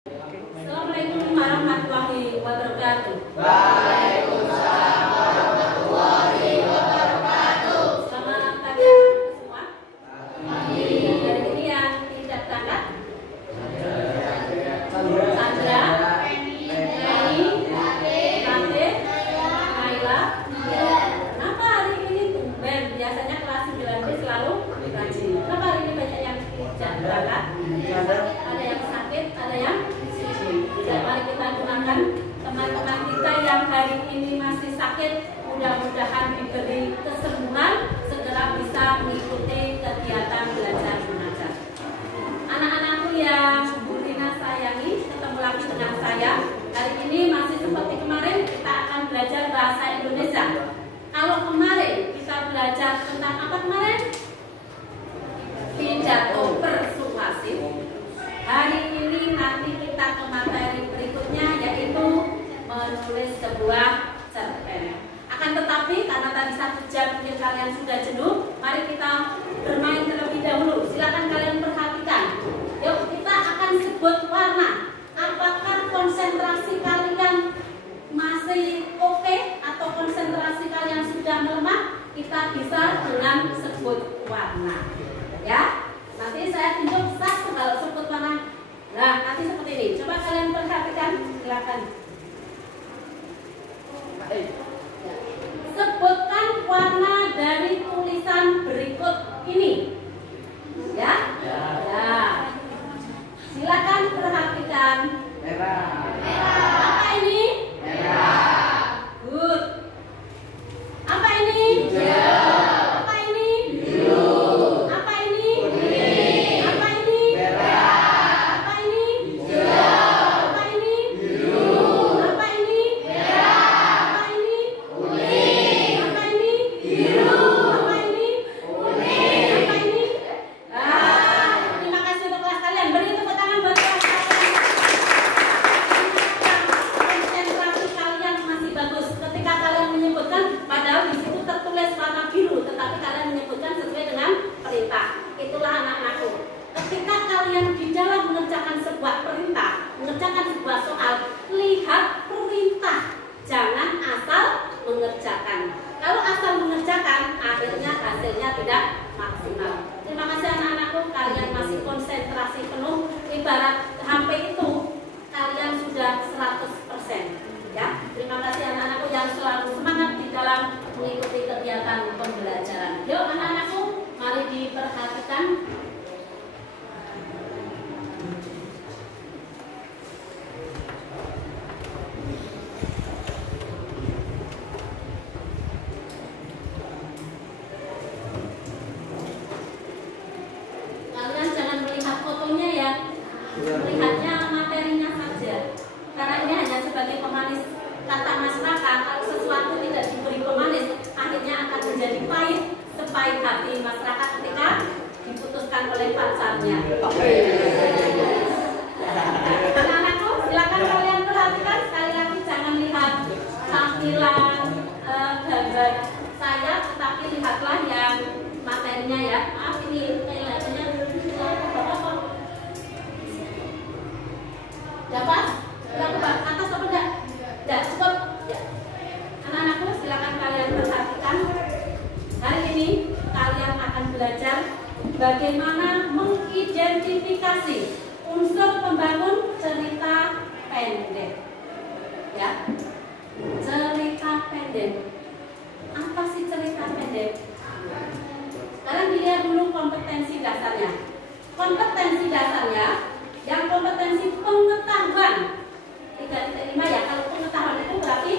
Assalamualaikum warahmatullahi wabarakatuh. Waalaikumsalam warahmatullahi wabarakatuh. Selamat pagi anak-anak semua. Hari ini yang tidak berangkat Sandra, Reni, Latif, Naila. Kenapa hari ini tumben? Biasanya kelas 9B selalu rajin. Kenapa hari ini banyak yang tidak berangkat? Ada yang sakit, ada yang mari kita doakan teman-teman kita yang hari ini masih sakit, mudah-mudahan diberi kesembuhan, segera bisa mengikuti kegiatan belajar mengajar. Anak-anakku yang Bu Rina sayangi, ketemu lagi dengan saya. Hari ini masih seperti kemarin, kita akan belajar bahasa Indonesia. Kalau kemarin kita belajar tentang apa kemarin? Pidato persuasif. Hari ini nanti kita ke materi berikutnya, yaitu menulis sebuah cerpen. Akan tetapi karena tadi 1 jam mungkin kalian sudah jenuh, mari kita bermain terlebih dahulu. Silakan kalian perhatikan. Yuk kita akan sebut warna. Apakah konsentrasi kalian masih oke atau konsentrasi kalian sudah melemah? Kita bisa dengan sebut warna. Ya. Nanti saya tunjuk satu kalau sebut warna. Nah, nanti seperti ini. Coba kalian perhatikan, silakan. Sebutkan warna dari tulisan berikut ini. Ya? Ya. Silakan perhatikan. Merah. Apa ini? Merah. Good. Apa ini? Hijau. Apa ini? Biru. Apa ini? Kuning. Apa ini? Merah. Apa ini? Hijau. Apa ini? Biru. Apa ini? Merah. Apa ini? Kuning. Apa ini? Biru. Apa ini? Kuning. Apa ini? Terima kasih untuk kelas kalian. Beri tepuk tangan buat kelas kalian. Konsentrasi kalian masih bagus. Ketika kalian menyebutkan, padahal di situ tertulis warna biru, tetapi kalian menyebutkan sesuai dengan perintah. Itulah anak-anakku. Ketika kalian di dalam mengerjakan sebuah perintah, mengerjakan sebuah soal, lihat perintah. Jangan asal mengerjakan. Kalau asal mengerjakan, akhirnya hasilnya tidak maksimal. Terima kasih anak-anakku, kalian masih konsentrasi penuh. Ibarat HP itu, kalian sudah 100%. Ya, terima kasih anak-anakku yang selalu semangat di dalam mengikuti kegiatan pembelajaran. Yuk anak-anakku, mari diperhatikan. Kalian jangan melihat fotonya ya, melihatnya materinya saja. Karena ini hanya sebagai pemanis kata masyarakat. Kalau sesuatu tidak diberi pemanis, akhirnya akan menjadi pahit, sepahit hati masyarakat ketika diputuskan oleh pacarnya. Anak-anakku, silakan kalian perhatikan. Sekali lagi jangan lihat tampilan gambar saya, tetapi lihatlah yang materinya ya. Maaf ini kelihatannya dapat? Dapat atas apa enggak? Enggak cukup. Ya. Anak-anakku, silakan kalian perhatikan. Hari ini kalian akan belajar bagaimana mengidentifikasi unsur pembangun cerita pendek. Ya. Cerita pendek. Apa sih cerita pendek? Sekarang dilihat dulu kompetensi dasarnya. Kompetensi dasarnya, yang kompetensi pengetahuan 3.5 ya. Kalau pengetahuan itu berarti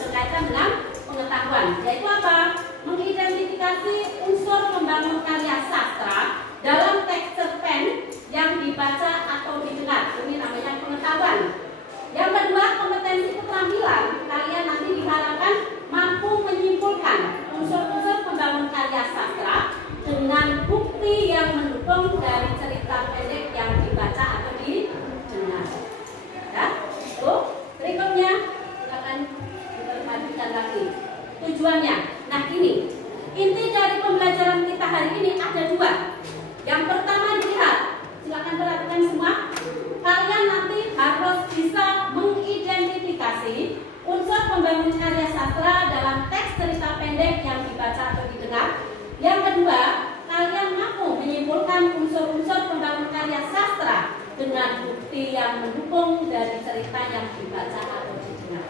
berkaitan dengan pengetahuan, yaitu apa? Mengidentifikasi unsur pembangun karya sastra dalam teks cerpen yang dibaca atau didengar. Ini namanya mendukung dari cerita yang dibaca atau didengar.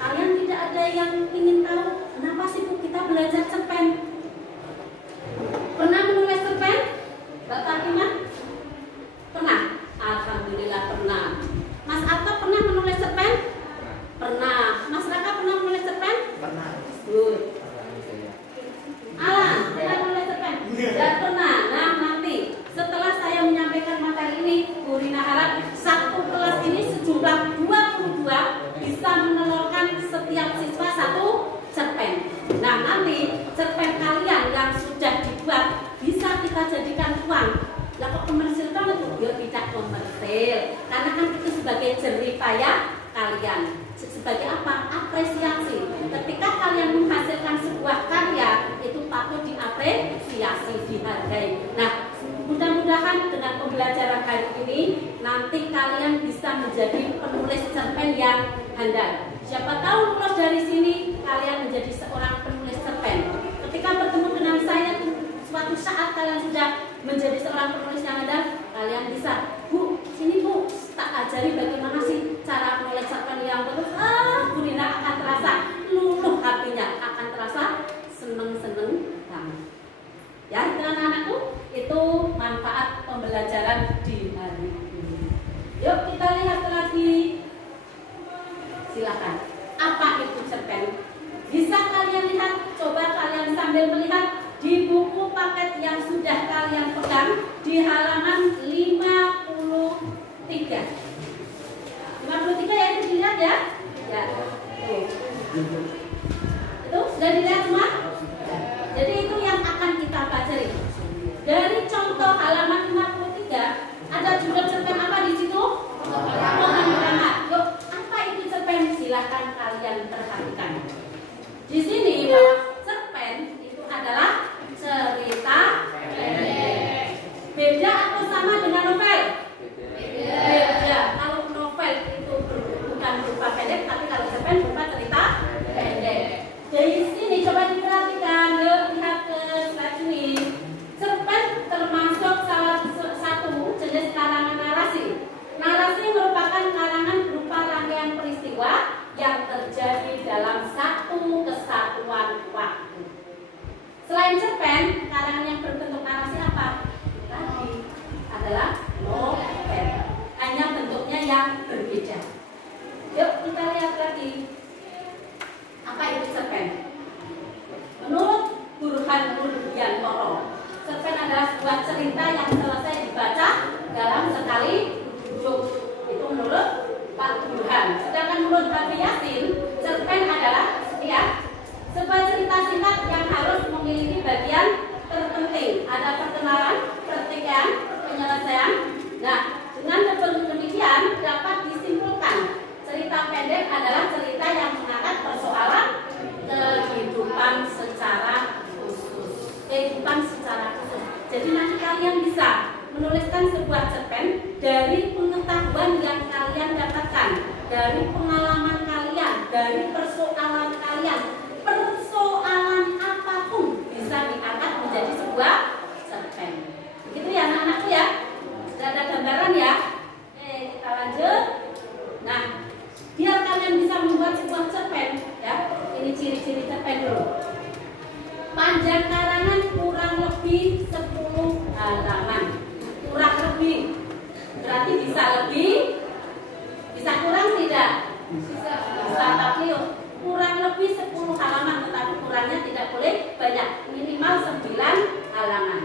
Kalian tidak ada yang ingin tahu kenapa sih Bu kita belajar cerpen? Pernah menulis cerpen? Mbak Fatimah? Pernah? Alhamdulillah pernah. Mas Atta pernah menulis cerpen? Pernah. Mas Raka pernah menulis cerpen? Pernah. Good. Alan, pernah menulis cerpen? Tidak pernah. Nah, nanti setelah saya menyampaikan materi ini, Bu Rina harap satu kelas ini sejumlah 22 bisa menelurkan setiap siswa satu cerpen. Nah, nanti cerpen kalian yang sudah dibuat bisa kita jadikan uang. Lah kok komersil banget tuh? Ya tidak komersil. Karena kan itu sebagai jerih payah kalian. Sebagai apa? Apresiasi. Ketika kalian menghasilkan sebuah karya, itu patut diapresiasi, dihargai. Nah, mudah-mudahan dengan pembelajaran hari ini nanti kalian bisa menjadi penulis cerpen yang handal. Siapa tahu lulus dari sini kalian menjadi seorang penulis cerpen. Ketika bertemu dengan saya suatu saat kalian sudah menjadi seorang penulis yang handal, kalian bisa, Bu, sini Bu, tak ajari bagaimana sih cara menulis cerpen yang bagus. Bu Rina akan terasa luluh hatinya, akan terasa seneng-seneng banget. Ya, dengan anakku itu manfaat pembelajaran di hari ini. Yuk kita lihat lagi. Silakan. Apa itu cerpen? Bisa kalian lihat? Coba kalian sambil melihat di buku paket yang sudah kalian pegang di halaman 53. 53 ya, itu dilihat ya? Ya. Itu sudah dilihat semua? Jadi itu yang akan kita pelajari. Dari contoh halaman 53 ada judul cerpen apa di situ? Pohon Keramat. Yuk, apa itu cerpen? Silakan kalian perhatikan. Di sini bahwa cerpen itu adalah cerita pendek. Beda atau sama dengan novel? Beda. Kalau novel itu bukan berupa pendek, tapi kalau cerpen berupa cerita pendek. Dari sini coba diperhatikan, yuk lihat ke slide ini. Cerpen termasuk salah satu jenis karangan narasi. Narasi merupakan karangan berupa rangkaian peristiwa yang terjadi dalam satu kesatuan waktu. Selain cerpen, karangan yang berbentuk narasi apa? Tadi adalah novel. Hanya bentuknya yang berbeda. Yuk kita lihat lagi. Apa itu cerpen? Menurut Burhanuddin Rudiantoro, cerpen adalah sebuah cerita yang selesai dibaca dalam sekali duduk. Itu menurut Pak Burhan. Sedangkan menurut Habib Yasin, cerpen adalah sebuah cerita singkat yang harus memiliki bagian terpenting. Ada perkenalan, pertikaian, penyelesaian. Nah, dengan demikian dapat disimpulkan cerita pendek adalah cerita yang mengangkat persoalan kehidupan secara khusus. Jadi nanti kalian bisa menuliskan sebuah cerpen dari pengetahuan yang kalian dapatkan, dari pengalaman kalian, dari persoalan kalian. Persoalan apapun bisa diangkat menjadi sebuah cerpen. Begitu ya anak-anakku ya? Sudah ada gambaran ya? Oke, kita lanjut. Nah, biar kalian bisa membuat sebuah cerpen ya, ini ciri-ciri cerpen dulu. Panjang karangan kurang lebih 10 halaman. Kurang lebih berarti bisa lebih, bisa kurang tidak? Bisa, tapi kurang lebih 10 halaman, tetapi kurangnya tidak boleh banyak, minimal 9 halaman.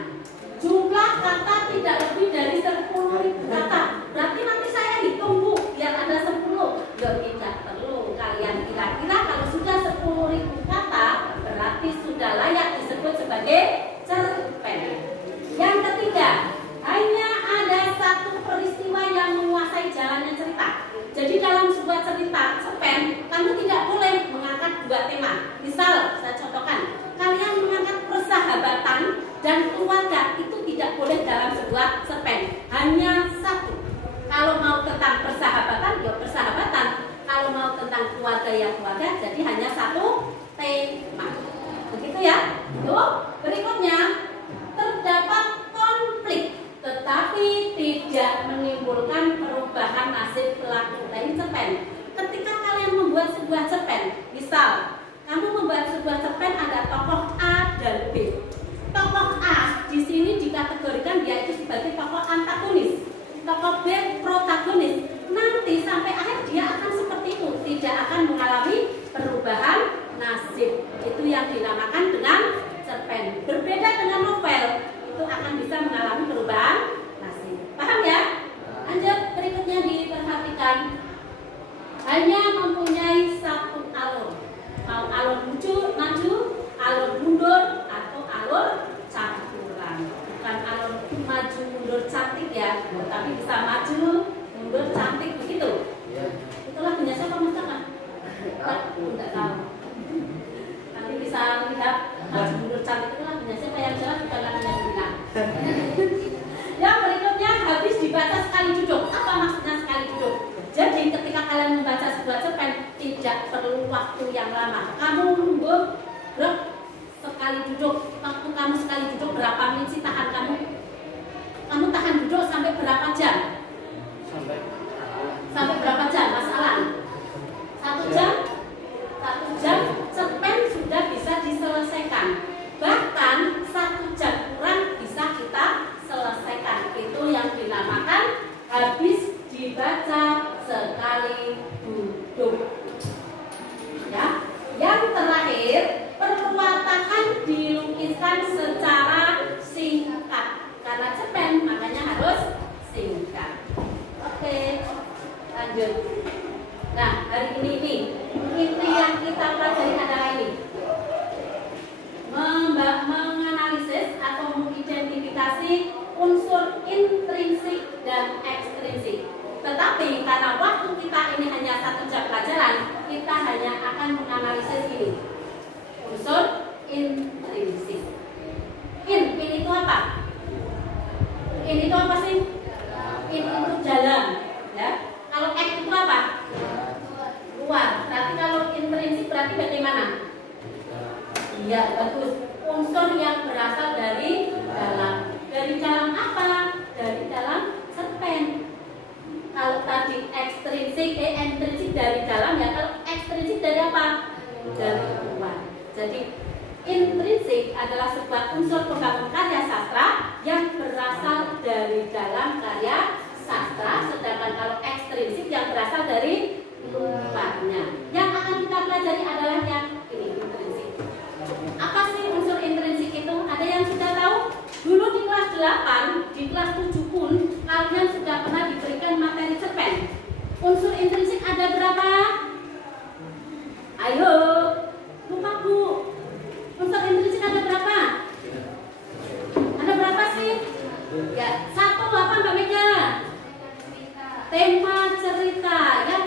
Jumlah kata tidak lebih dari 10.000 kata. Berarti nanti saya hitung Bu, biar ada 10. Ya tidak perlu. Kalian kira-kira kalau sudah 10.000 kata, berarti sudah layak disebut sebagai cerpen. Yang ketiga, hanya ada satu peristiwa yang menguasai jalannya cerita. Jadi dalam sebuah cerita cerpen, kamu tidak boleh mengangkat dua tema. Misal, saya contohkan, kalian mengangkat persahabatan dan keluarga, itu tidak boleh dalam sebuah cerpen. Hanya satu. Kalau mau tentang persahabatan, ya persahabatan. Kalau mau tentang keluarga, ya keluarga. Jadi hanya satu tema. Begitu ya. Yuk, berikutnya terdapat konflik, tetapi tidak menimbulkan perubahan nasib nasib pelaku. Nah, ini cerpen. Ketika kalian membuat sebuah cerpen, misal kamu membuat sebuah cerpen ada tokoh A dan B. Tokoh A di sini dikategorikan dia itu sebagai tokoh antagonis, tokoh B protagonis. Nanti sampai akhir dia akan seperti itu, tidak akan mengalami perubahan nasib. Itu yang dinamakan dengan cerpen. Berbeda dengan novel, itu akan bisa mengalami perubahan nasib. Paham ya? Lanjut, berikutnya diperhatikan. Hanya mempunyai satu alur. Mau alur maju, alur mundur, atau alur campuran. Bukan alur maju mundur cantik ya, tapi bisa maju mundur cantik begitu. Itulah punya siapa Mas Kakak? Tidak tahu. Nanti bisa lihat maju mundur cantik itulah punya siapa yang jelas bukan punya Bina. Yang berikutnya habis dibaca sekali duduk. Apa maksudnya sekali duduk? Jadi ketika kalian membaca sebuah cerpen tidak perlu waktu yang lama. Kamu nunggu sekali duduk. Waktu kamu sekali duduk berapa menit sih tahan kamu? Kamu tahan duduk sampai berapa jam? Sampai berapa jam Mas Alan? 1 jam? 1 jam cerpen sudah bisa diselesaikan. Bahkan 1 jam kurang bisa kita selesaikan. Itu yang dinamakan habis dibaca sekali duduk. Ya. Yang terakhir, perwatakan dilukiskan secara singkat. Karena cerpen makanya harus singkat. Oke, lanjut. Nah, hari ini inti yang kita pelajari adalah ini. Menganalisis atau mengidentifikasi unsur intrinsik dan ekstrinsik. Tetapi karena waktu kita ini hanya 1 jam pelajaran, kita hanya akan menganalisis ini. Unsur intrinsik. In itu apa? In itu apa sih? In itu dalam, ya. Kalau ek itu apa? Luar. Berarti kalau intrinsik berarti bagaimana? Iya, bagus. Unsur yang berasal dari dalam. Dari dalam apa? Dari dalam cerpen. Kalau tadi intrinsik dari dalam ya. Kalau ekstrinsik dari apa? Dari luar. Jadi intrinsik adalah sebuah unsur pembangun karya sastra yang berasal dari dalam karya sastra, sedangkan kalau ekstrinsik yang berasal dari luarnya. Yang akan kita pelajari adalah yang ini, intrinsik. Apa sih unsur intrinsik itu? Ada yang sudah tahu? Dulu di kelas 8, di kelas 7 pun kalian sudah pernah diberikan materi cerpen. Unsur intrinsik ada berapa? Ayo, lupa Bu. Unsur intrinsik ada berapa? Ada berapa sih? Ya, 1 apa Mbak Mega? Tema cerita. Yang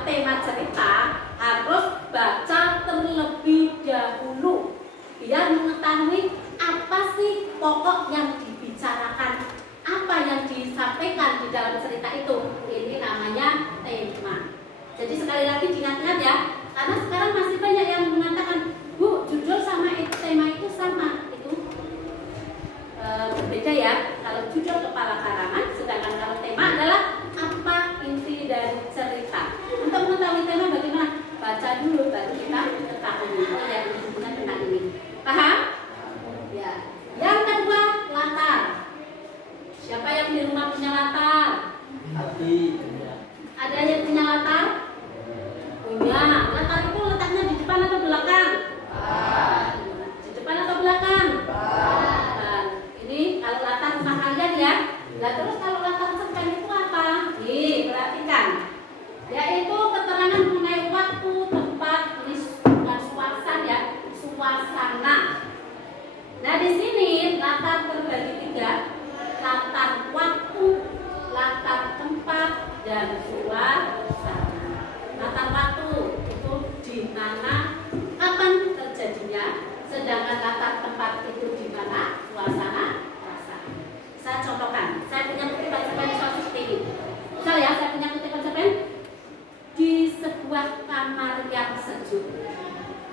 kalau tema cerita harus baca terlebih dahulu biar mengetahui apa sih pokok yang dibicarakan, apa yang disampaikan di dalam cerita itu. Ini namanya tema. Jadi sekali lagi diingat-ingat ya, karena sekarang masih banyak yang mengatakan, Bu, judul sama tema itu sama. Itu berbeda ya. Kalau judul kepala karangan, sedangkan kalau tema adalah apa inti dari cerita. Untuk mengetahui tema bagaimana? Baca dulu baru kita ketahui yang disebutkan tentang ini. Paham? Ya. Yang kedua, latar. Siapa yang di rumah punya latar? Ada yang punya latar? Punya. Latar itu letaknya di depan atau belakang? Di depan atau belakang? Ini kalau latar rumah kalian ya. Nah terus kalau latar cerpen itu apa? Nih, perhatikan. Yaitu keterangan mengenai waktu, tempat, ini bukan suasana ya, suasana. Nah di sini latar terbagi 3, latar waktu, latar tempat, dan suasana. Latar waktu itu di mana, kapan terjadinya, sedangkan latar tempat itu di mana, suasana, rasa. Saya contohkan, saya punya kutipan cerpen seperti ini. Misal ya, saya punya kutipan cerpen di sebuah kamar yang sejuk.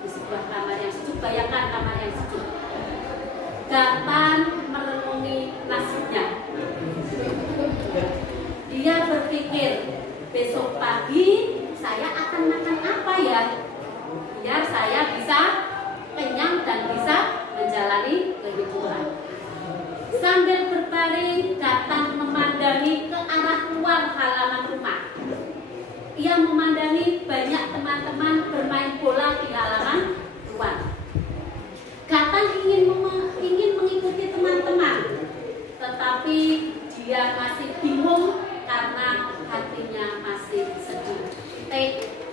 Di sebuah kamar yang sejuk, bayangkan kamar yang sejuk. Gapan merenungi nasibnya. Dia berpikir, besok pagi saya akan makan apa ya, biar saya bisa kenyang dan bisa menjalani kehidupan. Sambil berbaring, datang memandangi ke arah luar halaman rumah. Ia memandangi banyak teman-teman bermain bola di halaman luar. Gatang ingin mengikuti teman-teman, tetapi dia masih bingung karena hatinya masih sedih.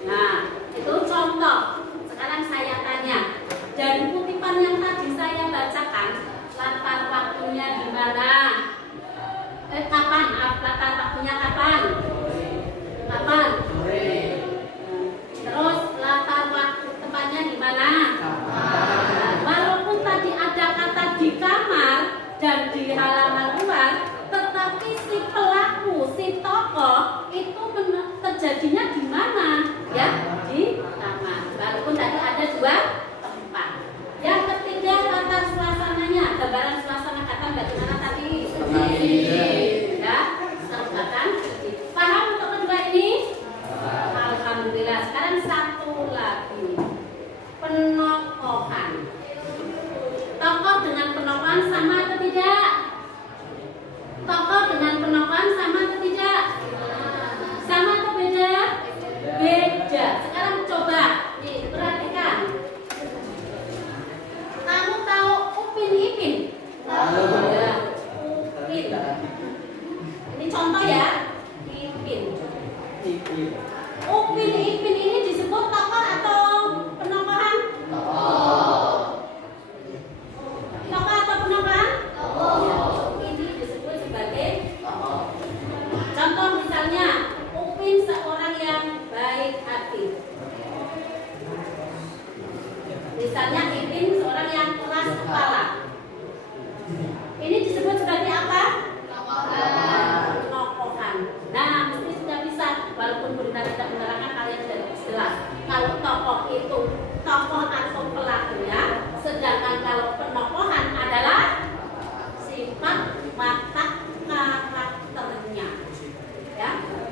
Nah, itu contoh. Sekarang saya tanya, dari kutipan yang tadi saya bacakan, latar waktunya di mana? Kapan? Latar waktunya kapan? Kapan? Terus latar waktu tempatnya di mana? Walaupun tadi ada kata di kamar dan di halaman luar, tetapi si pelaku, si tokoh itu terjadinya di mana? Ya, di kamar. Walaupun tadi ada 2 tempat. Yang ketiga, latar suasananya. Gambaran suasana kata bagaimana tadi? Ya, kelihatan. Paham untuk kedua ini? Alhamdulillah. Sekarang satu lagi, penokohan. Tokoh dengan penokohan sama atau tidak? Tokoh dengan penokohan sama atau tidak? Sama atau beda? Beda. Sekarang coba nih, perhatikan. Kamu tahu Upin Ipin? Ya, Upin. Ini contoh ya, Ipin. Upin Ipin ini disebut tokoh atau penokohan? Tokoh atau penokohan? Ya, ini disebut sebagai tokoh. Contoh misalnya, Upin seorang yang baik hati. Misalnya Ipin seorang yang keras kepala. Ini disebut sebagai apa? Penokohan. Nah, mesti sudah bisa, walaupun Bunda tidak menerangkan, kalian sudah jelas. Kalau tokoh itu tokoh atau pelakunya, sedangkan kalau penokohan adalah sifat watak karakternya. Ya.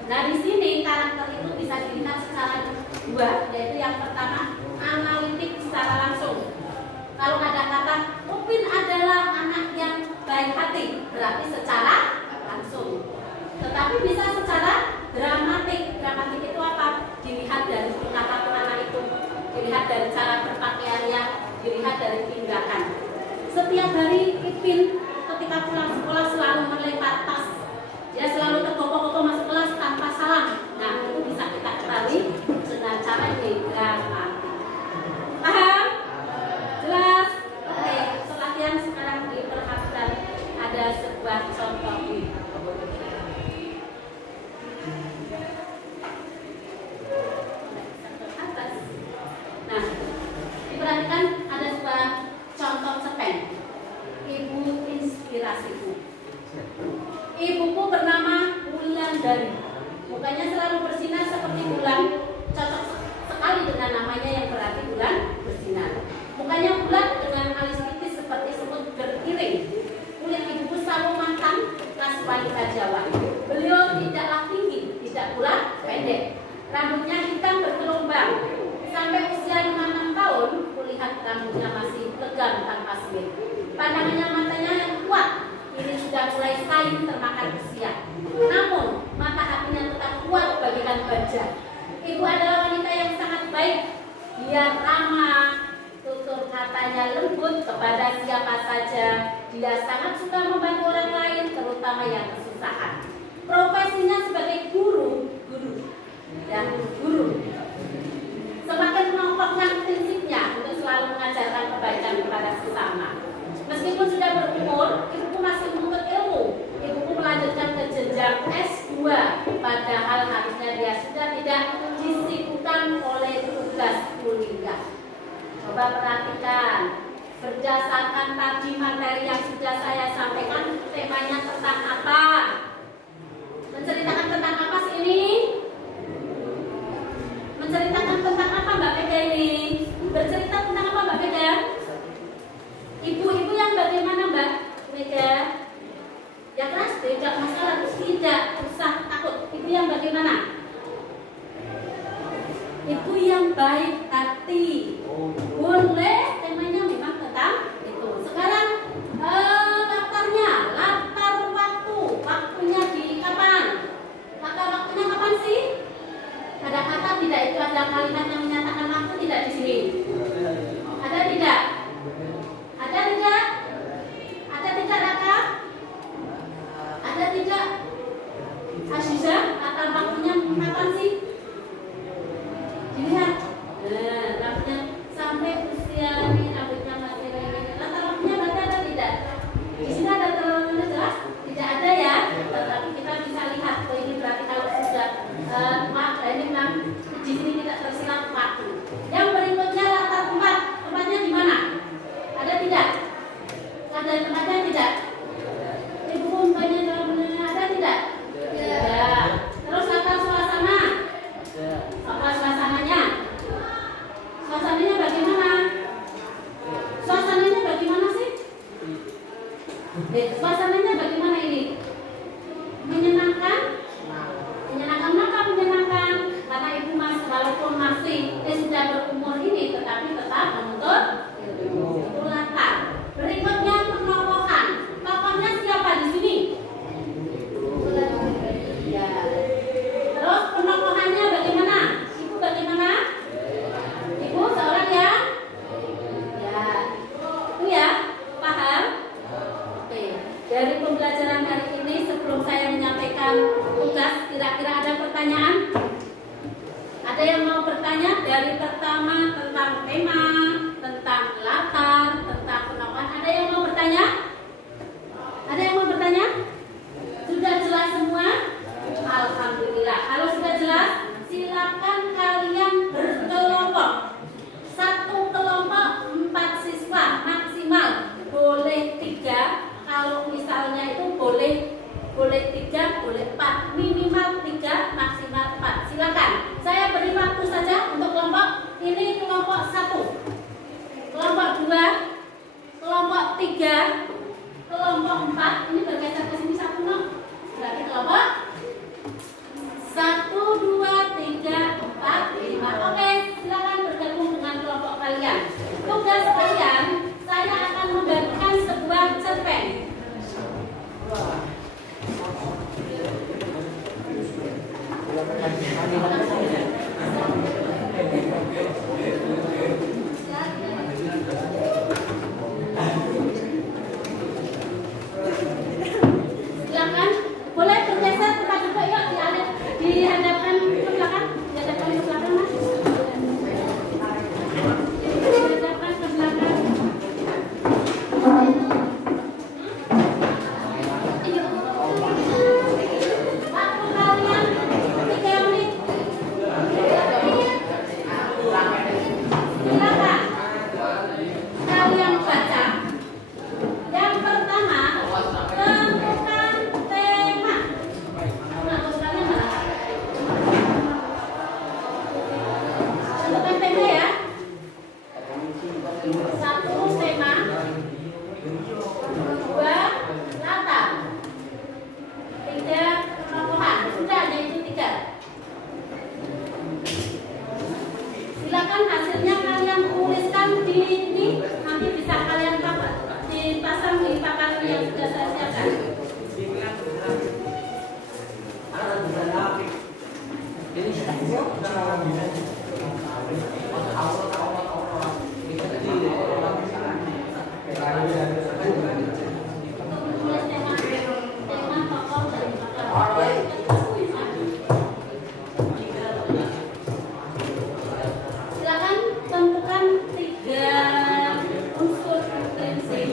Nah di sini karakter itu bisa dilihat secara 2, yaitu yang pertama analitik secara langsung. Kalau ada kata Upin adalah anak yang baik hati, berarti secara langsung. Tetapi bisa secara dramatik. Dramatik itu apa? Dilihat dari tingkah laku anak itu, dilihat dari cara berpakaiannya, dilihat dari tindakan. Setiap hari Ipin ketika pulang sekolah selalu melempar tas. Dia selalu tergopoh-gopoh masuk kelas tanpa salam. Nah, itu bisa kita ketahui dengan cara dramatik. Paham? Jelas? Oke, pelatihan sekarang diperhatikan. Ada sebuah contoh ini. Nah, diperhatikan ada sebuah contoh cerpen. Ibu inspirasiku. Ibuku bernama Wulandari. Mukanya selalu bersinar seperti bulan, cocok sekali dengan namanya yang berarti bulan bersinar. Mukanya bulat dengan alis tipis seperti semut beriring. Kulit ibuku selalu matang, khas wanita Jawa. Beliau tidaklah tinggi, tidak pula pendek. Rambutnya hitam bergelombang. Sampai usia 56 tahun, kulihat rambutnya masih tegam tanpa semit. Pandangannya matanya yang kuat, ini sudah mulai sain termakan usia. Namun, mata hatinya tetap kuat bagaikan baja. Ibu adalah wanita yang sangat baik. Dia ramah, tutur katanya lembut kepada siapa saja. Dia sangat suka membantu orang lain, terutama yang kesusahan. Profesinya sebagai guru. Semakin menongkokkan prinsipnya untuk selalu mengajarkan kebaikan kepada sesama. Meskipun sudah berumur, ibuku masih menuntut ilmu. Ibuku melanjutkan ke jenjang S2, padahal harusnya dia sudah tidak disibukkan oleh tugas kuliah. Coba perhatikan, berdasarkan tadi materi yang sudah saya sampaikan, temanya tentang apa? Menceritakan tentang apa sih ini? Menceritakan tentang apa Mbak Vega ini? Bercerita tentang apa Mbak Vega? Ibu-ibu yang bagaimana Mbak Vega? Ya keras, tidak masalah, tidak usah takut. Ibu yang bagaimana? Ibu yang baik hati. Boleh, temanya memang tentang itu. Sekarang latarnya, latar waktu. Waktunya di kapan? Latar waktunya kapan sih? Ada kata tidak itu, ada kalimat yang menyatakan waktu tidak di sini? Ada tidak? Ada tidak? Ada tidak Raka? Ada tidak? Aziza, latar waktunya kapan sih? Dilihat. Nah, rambutnya sampai usia ini rambutnya masih ini. Latar waktunya berarti ada tidak? Di sini ada terlalu jelas? Tidak ada ya. Tetapi kita bisa lihat. Oh, ini berarti kalau sudah ini memang di sini tidak tersirat waktu. Yang berikutnya latar tempat. Tempatnya di mana? Ada tidak? Ada tempatnya tidak? Ibu umpanya ada tidak? Tidak. Terus latar suasana. Apa suasananya? Suasananya bagaimana? Suasananya bagaimana sih? Suasananya bagaimana ini? Menyenangkan? Menyenangkan apa menyenangkan? Karena ibu masih walaupun masih sudah berumur ini, tetapi tetap menuntut ilmu. Itu latar. Berikutnya penokohan. Tokohnya siapa di sini? Ya. Terus penokohannya bagaimana? Ibu bagaimana? Ibu seorang ya? Ya. Itu ya? Paham? Oke. Dari pembelajaran hari ini sebelum saya menyampaikan tugas, kira-kira ada pertanyaan? Ada yang mau bertanya? Dari pertama tentang tema, tentang latar, tentang penokohan. Ada yang mau bertanya? Ada yang mau bertanya? Sudah jelas semua? Alhamdulillah. Kalau sudah jelas, silakan kalian berkelompok. Satu kelompok 4 siswa maksimal. Boleh 3. Kalau misalnya itu boleh 3, boleh 4. Minimal 3, maksimal 4. Silakan. Saya beri waktu saja untuk kelompok ini, kelompok 1. Silakan hasilnya kalian tuliskan di ini, nanti bisa kalian dipasang di papan yang sudah saya siapkan. Silakan tentukan 3 unsur prinsip.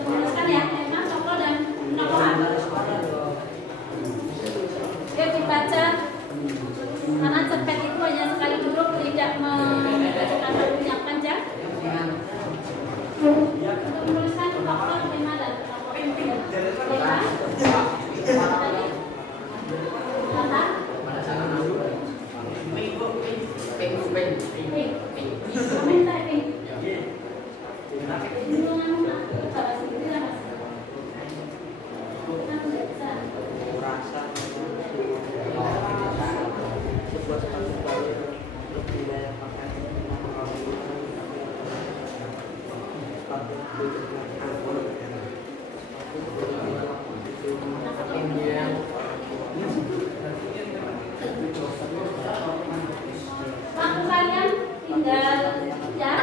Menuliskan ya, tema, tokoh, dan penokohan. Oke, dibaca. Karena cepet itu hanya sekali huruf, tidak membacakan huruf yang panjang. Untuk menuliskan tokoh, tema, dan penokohan. Waktu kalian tinggal ya.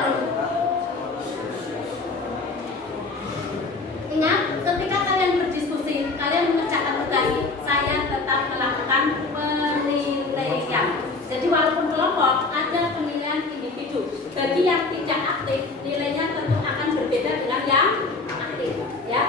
Ingat, ketika kalian berdiskusi, kalian mengerjakan tugas, saya tetap melakukan penilaian. Jadi walaupun kelompok, ada penilaian individu. Bagi yang tidak aktif, nilainya tentu akan berbeda dengan yang aktif, ya.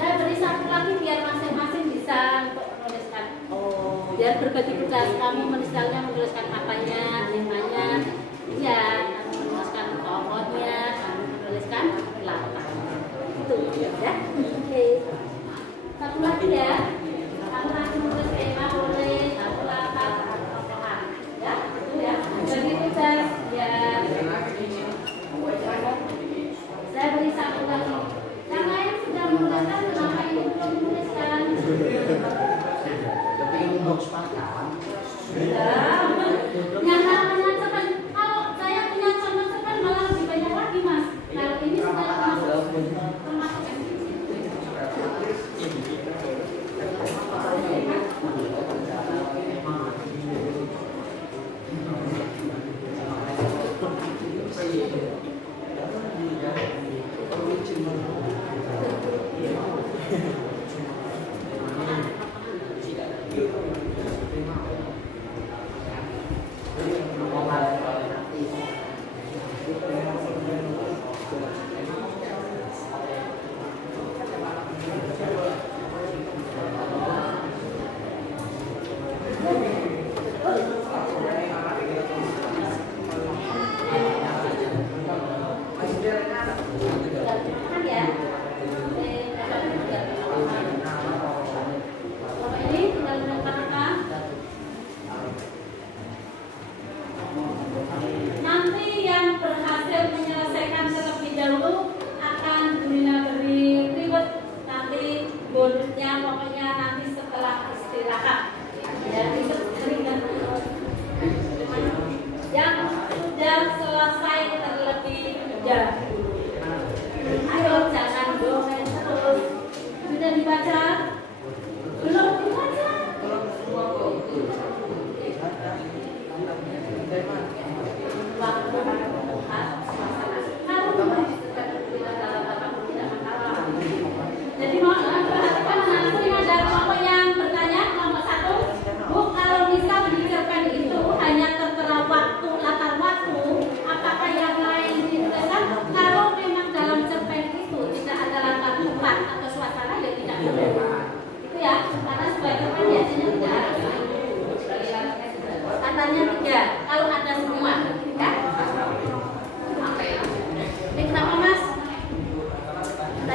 Saya beri satu lagi biar masing-masing bisa menuliskan. Biar berbagi tugas, kamu misalnya menuliskan apanya, temanya, ya, kamu menuliskan tokohnya, kamu menuliskan latar. Itu ya. Oke. Satu lagi ya. Kamu nanti menulis tema boleh, satu latar, satu tokohan. Ya, itu ya. Bagi tugas ya. Saya beri satu lagi. Yang lain sudah menuliskan, kenapa ini belum menuliskan? Yang namanya cepat. Kalau saya punya contoh cepat malah lebih banyak lagi, Mas. Kalau ini sudah termasuk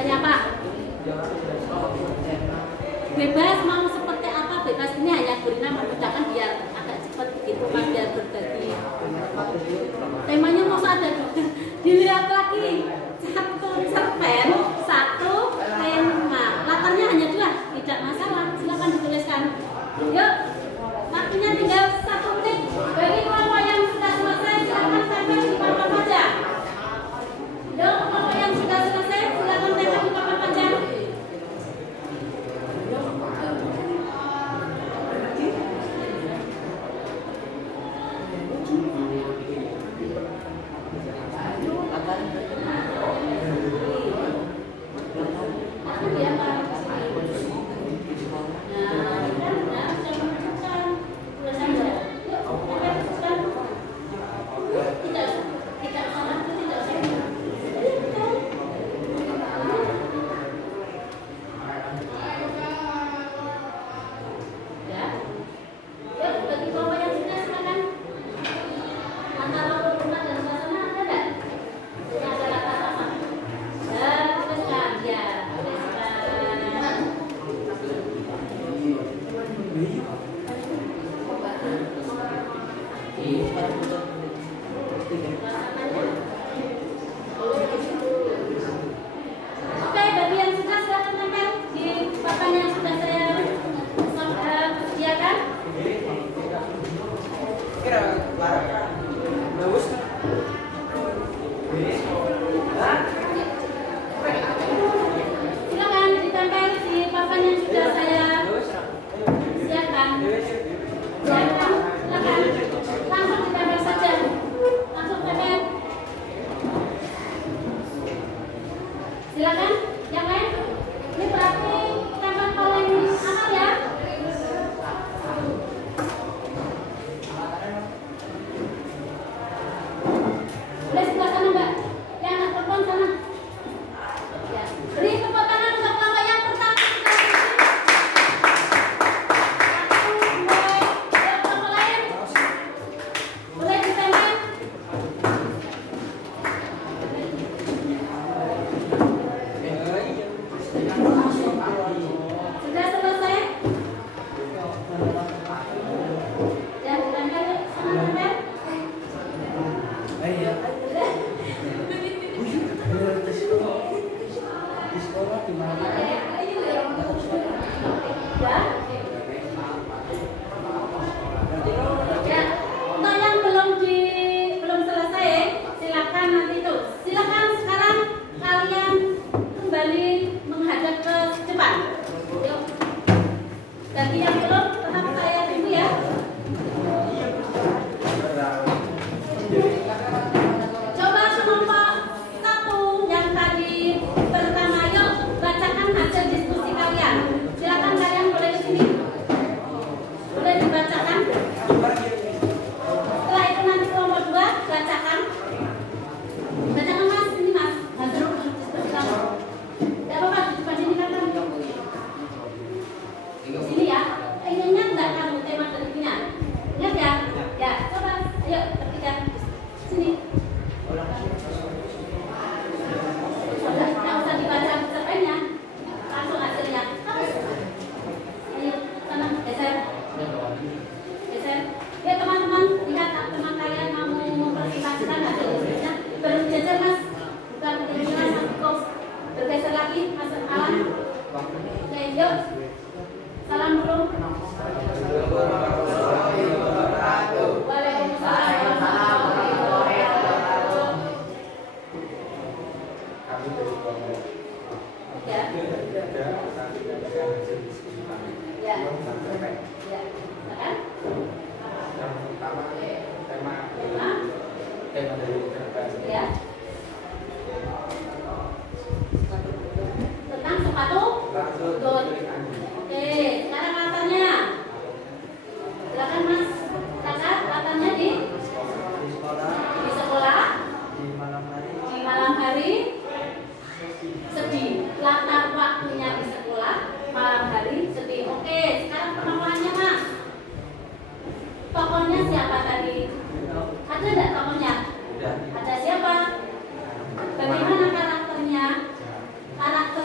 Tanya apa? Bebas mau seperti apa? Bebas ini hanya gurina memudahkan biar agak cepat gitu kan, biar berbagi. Temanya mau ada dilihat lagi. Satu cerpen, satu tema. Latarnya hanya 2, tidak masalah. Silakan dituliskan. Yuk, waktunya tinggal 1 menit. Bagi kelompok yang sudah selesai, silakan tempel di papan pajak. Yuk, kelompok yang sudah selesai, silakan tempel di papan pajak. Bagaimana karakternya? Karakter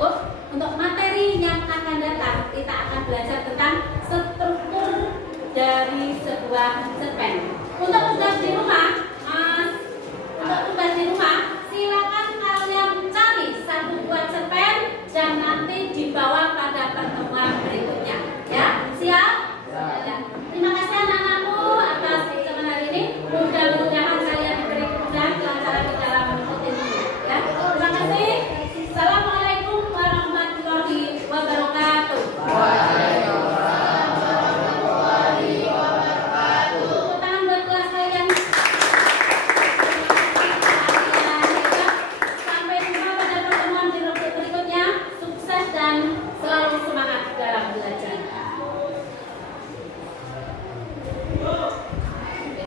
cukup. Untuk materi yang akan datang, kita akan belajar tentang struktur dari sebuah cerpen.